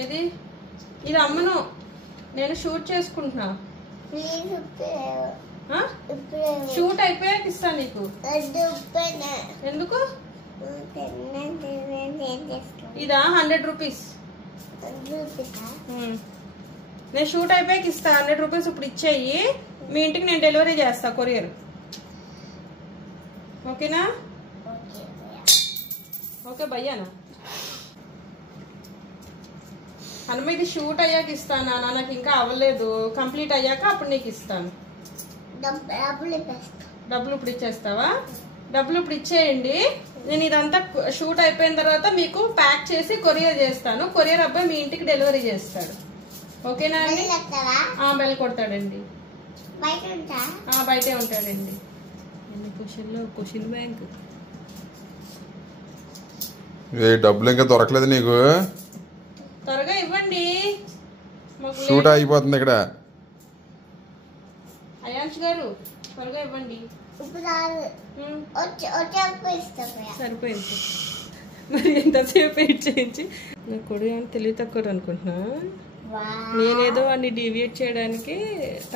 ఏది ఇది అమ్మను నేను షూట్ చేసుకుంటున్నా షూట్ అయిపోయాక ఇస్తా నీకు ఎందుకు ఇదా 100 రూపీస్ నేను షూట్ అయిపోయాక ఇస్తా 100 రూపీస్ ఇప్పుడు ఇచ్చేయి మీ ఇంటికి నేను డెలివరీ చేస్తా కొరియర్ ఓకేనా ఓకే భయ్యానా హనుమ ఇది షూట్ అయ్యాక ఇస్తానా నాకు ఇంకా అవ్వలేదు కంప్లీట్ అయ్యాక అప్పుడు నీకు ఇస్తాను డబ్బులు ఇప్పుడు ఇచ్చేస్తావా డబ్బులు ఇప్పుడు ఇచ్చేయండి నేను ఇదంతా షూట్ అయిపోయిన తర్వాత మీకు ప్యాక్ చేసి కొరియర్ చేస్తాను కొరియర్ అబ్బాయి మీ ఇంటికి డెలివరీ చేస్తాడు ఓకేనా అండి బెల్ కొడతాడండి బయటే ఉంటాడండి క్వశ్చన్ బ్యాంక్ డబ్బులు ఇంకా దొరకలేదు నీకు త్వరగా ఇవ్వండి షూట్ అయిపోతుంది ఇక్కడ అయాన్ష్ గారు త్వరగా ఇవ్వండి సరిపోయింది మరి ఎంతసేపు వెయిట్ చేయించి నా కొడు ఏమైనా తెలివి తక్కువ అనుకుంటున్నా నేనేదో వాడిని డీవియేట్ చేయడానికి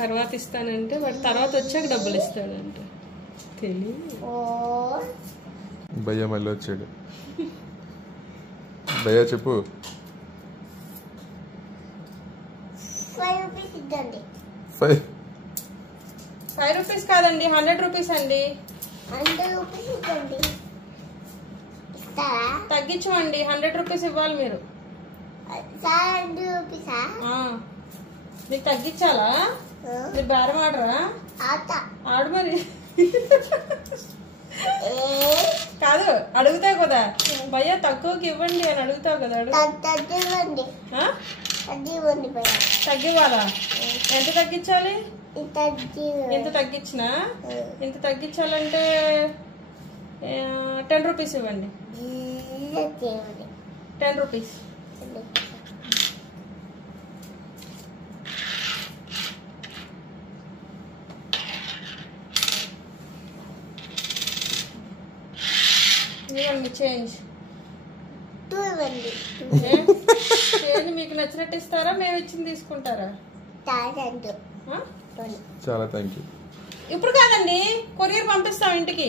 తర్వాత ఇస్తానంటే వాడు తర్వాత వచ్చాక డబ్బులు ఇస్తాడంట భయ్య మళ్ళీ వచ్చాడు భయ్య చెప్పు 5 రూపీస్ కాదండి 100 రూపీస్ అండి తగ్గించమండి 100 రూపీస్ ఇవ్వాలి మీరు నీకు తగ్గించాలా మీరు బేరం ఆడరా ఆడు మరి కాదు అడుగుతావు కదా భయ్య తక్కువకి ఇవ్వండి అని అడుగుతావు కదా తగ్గివ్వాలా ఎంత తగ్గించాలి ఎంత తగ్గించినా ఎంత తగ్గించాలంటే 10 రూపీస్ ఇవ్వండి 10 రూపీస్ ఇవ్వండి చేంజ్ చేంజ్ మీకు నచ్చినట్టు ఇస్తారా మేము ఇచ్చింది తీసుకుంటారా చాలా థ్యాంక్ యూ ఇప్పుడు కాదండి కొరియర్ పంపిస్తాం ఇంటికి